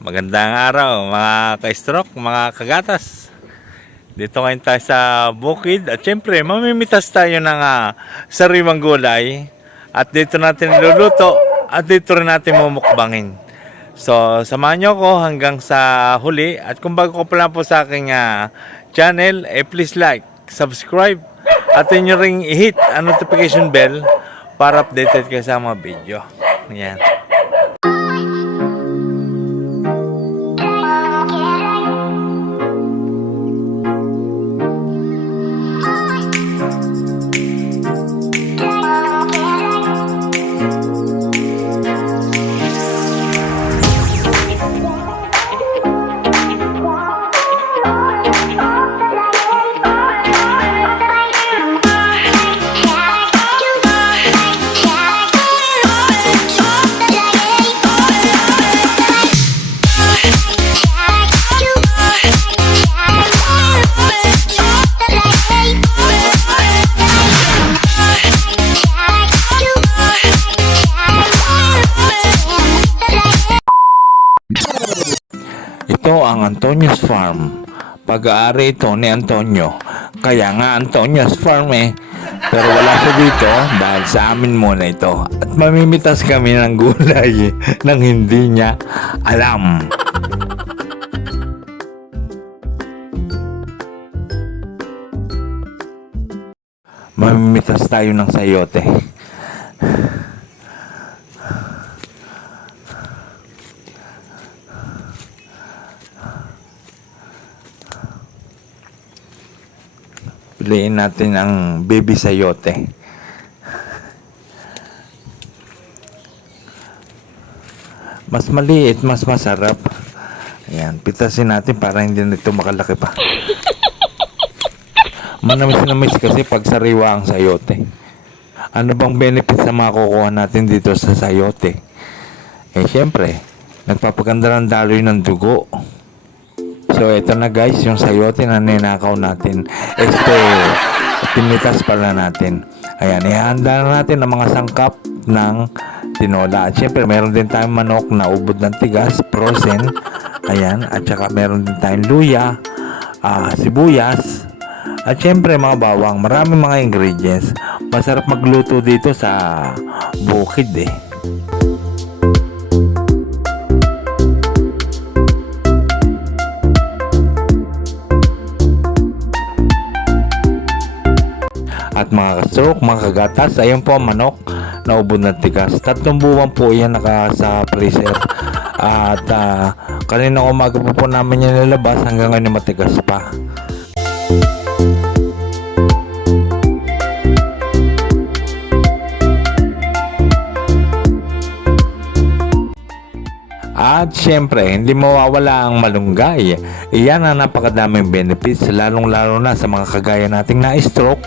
Magandang araw mga ka-stroke, mga kagatas. Dito ngayon tayo sa bukid at syempre mamimitas tayo ng sariwang gulay at dito natin niluluto at dito rin natin mumukbangin. So samahan nyo ko hanggang sa huli at kung bago ko pala po sa aking channel, please like, subscribe at inyo ring i-hit ang notification bell para updated kayo sa mga video. Yan. Ito ang Antonio's Farm. Pag-aari ito ni Antonio. Kaya nga Antonio's Farm Pero wala siya dito dahil sa amin muna ito. At mamimitas kami ng gulay nang hindi niya alam. Mamimitas tayo ng sayote. Piliin natin ang baby sayote. Mas maliit, mas masarap. Ayan, pitasin natin para hindi nito makalaki pa. Manamis-namis kasi pag sariwa ang sayote. Ano bang benefits na makukuha natin dito sa sayote? Syempre, nagpapaganda ng daloy ng dugo. So, ito na guys, yung sayote na ninakaw natin. Pinitas pala natin. Ayan, ihanda na natin ang mga sangkap ng tinola. At syempre, meron din tayong manok na ubod ng tigas, frozen. Ayan, at saka meron din tayong luya, sibuyas, at syempre mga bawang. Maraming mga ingredients. Masarap magluto dito sa bukid At mga kastroke, mga kagatas, ayun po ang manok na ubod ng tigas. 3 buwan po yan naka sa freezer. At kanina umaga po namin yan nilabas hanggang ngayon matigas pa. At syempre, hindi mawawala ang malunggay. Iyan ang napakadaming benefits, lalong-lalo na sa mga kagaya nating na-stroke.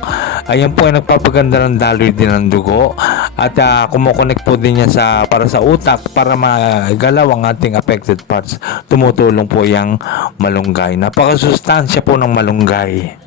Ayan po ay nagpapaganda ng daloy din ng dugo. At kumukonek po din niya para sa utak para magalaw ang ating affected parts. Tumutulong po yung malunggay. Napakasustansya po ng malunggay.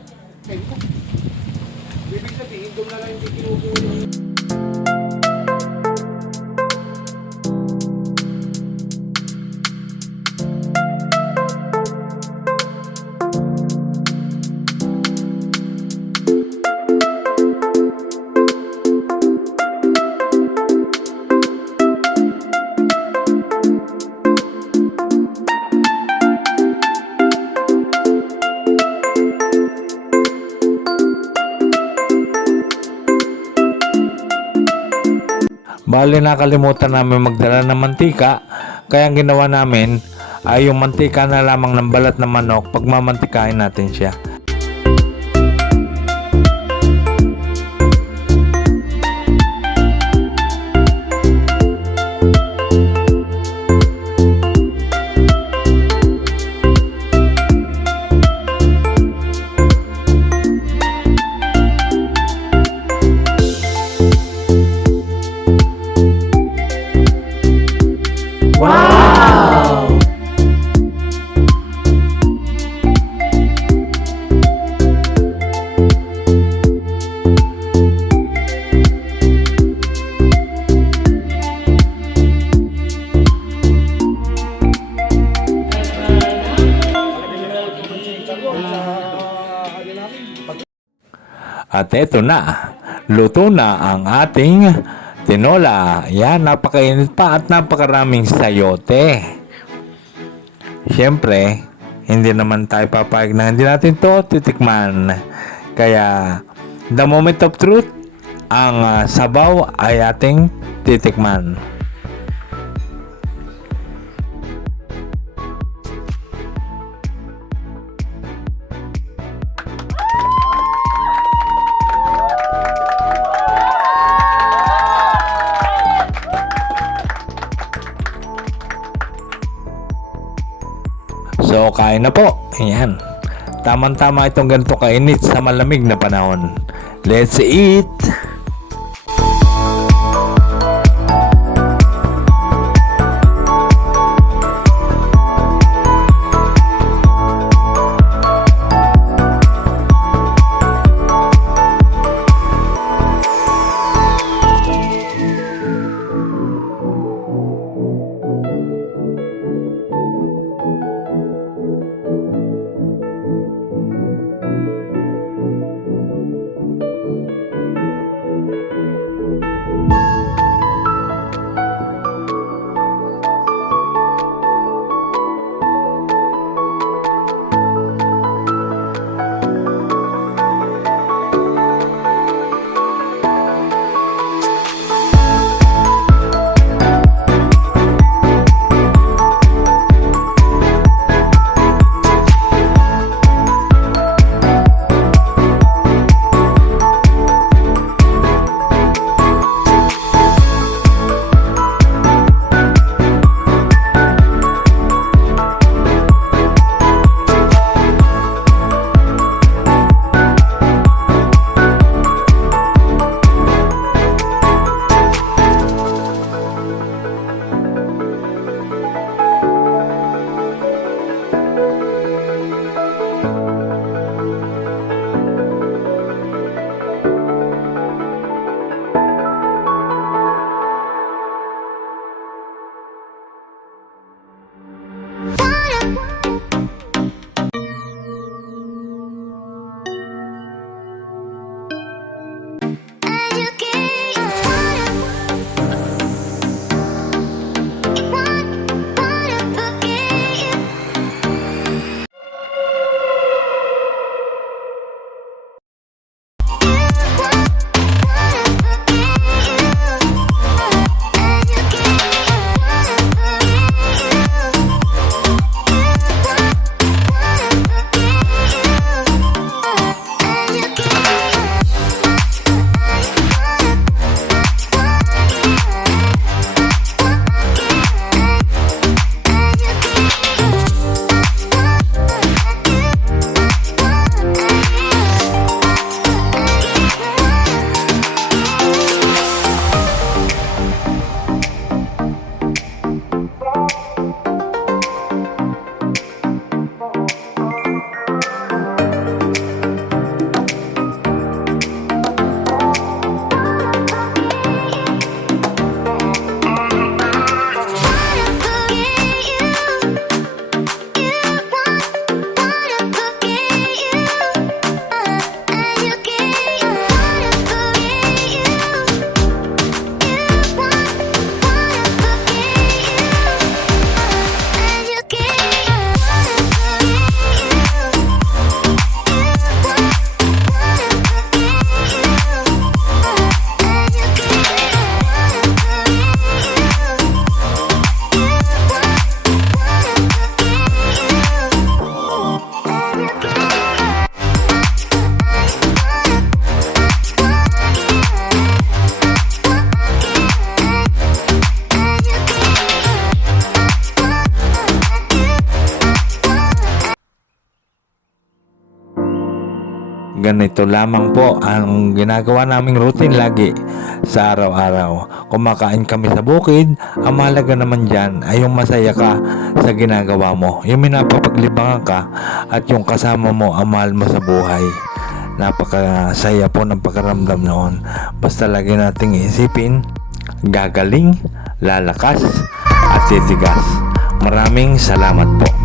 Bali, nakalimutan namin magdala ng mantika, kaya ang ginawa namin ay yung mantika na lamang ng balat ng manok, pagmamantikain natin siya. At eto na, luto na ang ating tinola. Yan, napakainit pa at napakaraming sayote. Siyempre, hindi naman tayo papayag na hindi natin to titikman. Kaya, the moment of truth, ang sabaw ay ating titikman. So, kain na po. Ayan. Tamang-tama itong ganito kainit sa malamig na panahon. Let's eat! Ganito lamang po ang ginagawa naming routine lagi sa araw-araw. Kumakain kami sa bukid, ang mahalaga naman dyan ay yung masaya ka sa ginagawa mo. Yung minapapaglibangan ka at yung kasama mo ang mahal mo sa buhay. Napakasaya po ng pagkaramdam noon. Basta lagi nating isipin, gagaling, lalakas at titigas. Maraming salamat po.